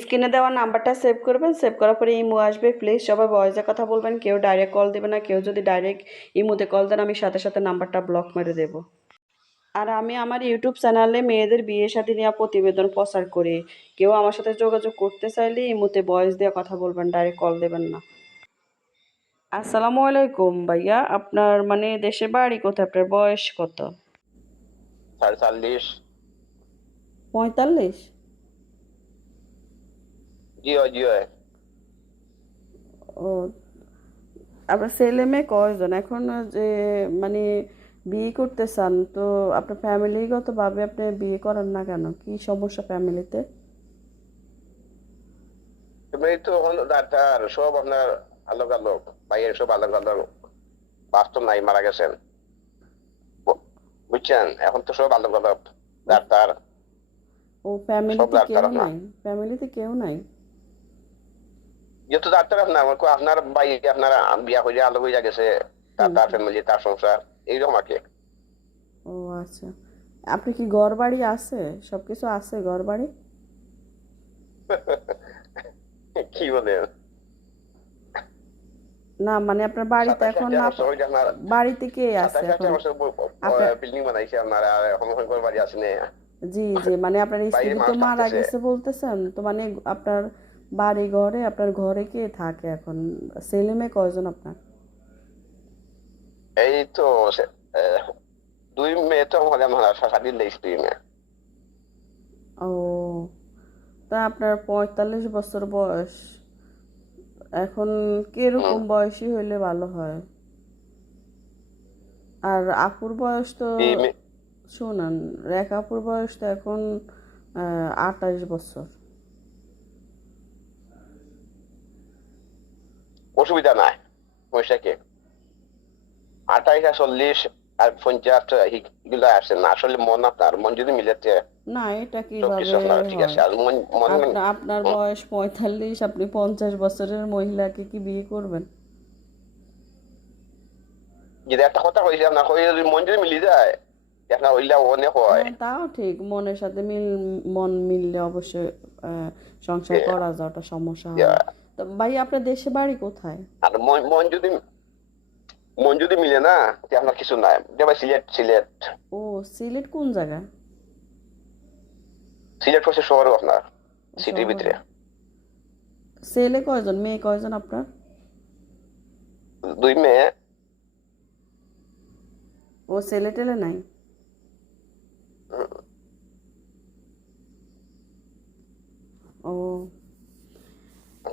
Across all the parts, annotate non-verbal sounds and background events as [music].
স্ক্রিনে দেওয়া নাম্বারটা সেভ করবেন সেভ করার পরে ইমো আসবে। প্লিজ সবাই ভয়েসে কথা বলবেন কেউ ডাইরেক্ট কল দেবে না কেউ যদি ডাইরেক্ট ইমোতে কল দেন আমি সাথে সাথে নাম্বারটা ব্লক মেরে দেব। আর আমি আমার ইউটিউব চ্যানেলে মেয়েদের বিয়ে সাথে নেওয়া প্রতিবেদন প্রচার করি। কেউ আমার সাথে যোগাযোগ করতে চাইলে ইমোতে ভয়েস দিয়ে কথা বলবেন ডাইরেক্ট কল দেবেন না। আসসালামু আলাইকুম ভাইয়া আপনার মানে দেশে বাড়ি কোথায়? আপনার বয়স কত? সাড়ে চল্লিশ। পঁয়তাল্লিশ? জিও জিও ও আপনার ছেলে মেয়ে কয়জন এখন যে মানে বিয়ে করতে চান তো আপনার ফ্যামিলিগতভাবে আপনি বিয়ে করেন না কেন কি সমস্যা ফ্যামিলিতে তুমি তো ডাক্তার সব আপনার আলোক আলোক ভাইয়ের সব আলোক আলোক বাস্তব নাই মারা গেছেন বুঝছেন এখন তো সব আলোক আলোক ডাক্তার ও ফ্যামিলিতে কেউ নাই ফ্যামিলিতে কেউ নাই যেহেতু ডাক্তার আপনার আমার আপনার ভাই আপনার বিয়া আলোক হয়ে গেছে তার তার ফ্যামিলি তার সংসার এইরকম আর কি। ও আচ্ছা। আপনি কি ঘর বাড়ি আছে? সব কিছু আছে ঘর বাড়ি? [laughs] কি বলেন? না মানে আপনার বাড়িতে এখন না বাড়িতে কে আছে বিল্ডিং বানাইছে আপনার এখন এখন বাড়ি আসেনি জি জি মানে আপনার [laughs] স্ত্রী তো মারা গেছে বলতেছেন তো মানে আপনার বাড়ি ঘরে আপনার ঘরে কে থাকে এখন? ছেলে মেয়ে কয়জন আপনার? এই তো দুই মেয়ে তো আমাদের আমার স্বাধীন লেগেছে দুই মেয়ে। ও তা আপনার পঁয়তাল্লিশ বছর বয়স। এখন কীরকম বয়সী হইলে ভালো হয়? আর আপুর বয়স তো শুনান রেখাপুর বয়স তো এখন আঠাশ বছর। অসুবিধা নাই পয়সা কি আঠাইশ আর চল্লিশ আর পঞ্চাশ এগুলো আসছে না আসলে মন আপনার মন যদি মিলেছে না এটা কীভাবে আপনার বয়স পঁয়তাল্লিশ আপনি পঞ্চাশ বছরের মহিলাকে কি বিয়ে করবেন? যদি একটা কথা কইছে আপনার মন যদি মিলি যায় আপনার ওইলা অনেক হয়। হ্যাঁ, তাও ঠিক মনের সাথে মিল মন মিললে অবশ্যই সংসার. করা যাওয়াটা সমস্যা হয়। ভাই আপনার দেশে বাড়ি কোথায়? আর মন যদি মন যদি মিলে না তে আপনার কিছু নাই। যেমন সিলেট সিলেট। ও সিলেট কোন জায়গা? সিলেট হচ্ছে শহর আপনার সিটির ভিতরে। ছেলে কয়জন? মেয়ে কয়জন আপনার? দুই মেয়ে। ও ছেলে টেলে নাই? ও।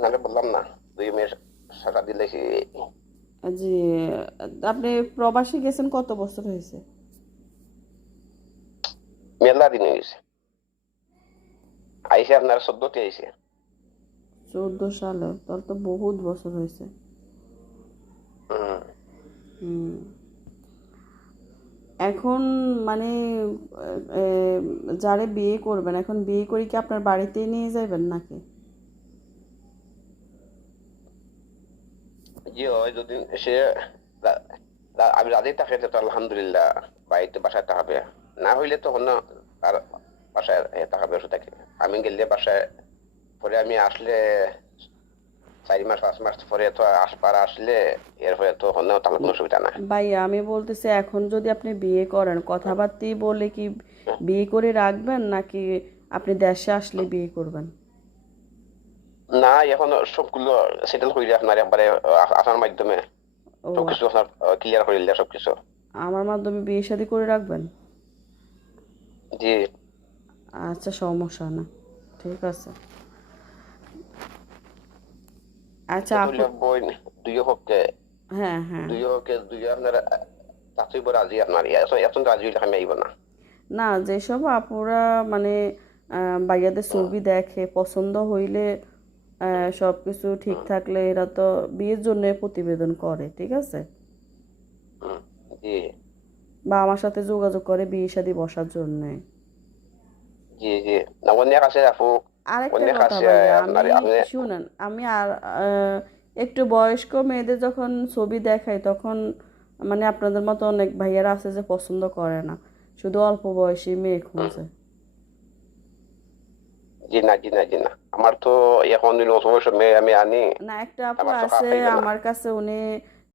আপনাকে বললাম না দুই মেয়ে সারা দিলে জি আপনি প্রবাসী গেছেন কত বছর হয়েছে? মেলা দিন হয়ে গেছে। আইসে আপনার চোদ্দতে আইসে। চৌদ্দ সালে তাহলে তো বহুত বছর হয়েছে। এখন মানে যারে বিয়ে করবেন এখন বিয়ে করে কি আপনার বাড়িতেই নিয়ে যাবেন নাকি? জি হয় যদি সে আমি রাতেই থাকে তো আলহামদুলিল্লাহ বাড়িতে বাসায় থাকবে না হইলে তো অন্য তার বাসায় থাকবে ওষুধ থাকে। আমি গেলে বাসায় পরে আমি আসলে চারি মাস পাঁচ মাস পরে তো আসবার আসলে এরপরে তো অন্য তাহলে কোনো সুবিধা নাই। ভাইয়া আমি বলতেছি এখন যদি আপনি বিয়ে করেন কথাবার্তি বলে কি বিয়ে করে রাখবেন নাকি আপনি দেশে আসলে বিয়ে করবেন? না এখন সবগুলো সেটেল করে আপনার একবারে আসার মাধ্যমে সবকিছু আপনার ক্লিয়ার করে দিলে সবকিছু। আমার মাধ্যমে বিয়ে শাদী করে রাখবেন? জি। আচ্ছা সমস্যা না। ঠিক আছে। আচ্ছা দুই হ্যাঁ হ্যাঁ। দুই আপনার রাজি আপনার। এখন রাজি হইলে আমি আইব না। না যেসব আপুরা মানে আহ, ভাইয়াদের ছবি দেখে পছন্দ হইলে সব কিছু ঠিক থাকলে এরা তো বিয়ের জন্য প্রতিবেদন করে ঠিক আছে? বা আমার সাথে যোগাযোগ করে বিয়ে শাদী বসার জন্যে। শুনেন আমি আর একটু বয়স্ক মেয়েদের যখন ছবি দেখাই তখন মানে আপনাদের মতো অনেক ভাইয়ারা আছে যে পছন্দ করে না। শুধু অল্প বয়সী মেয়ে খুঁজে। জি না জি না জি না আমার তো এখন সময় আমি আনি না একটা আপু আমার আছে আমার কাছে উনি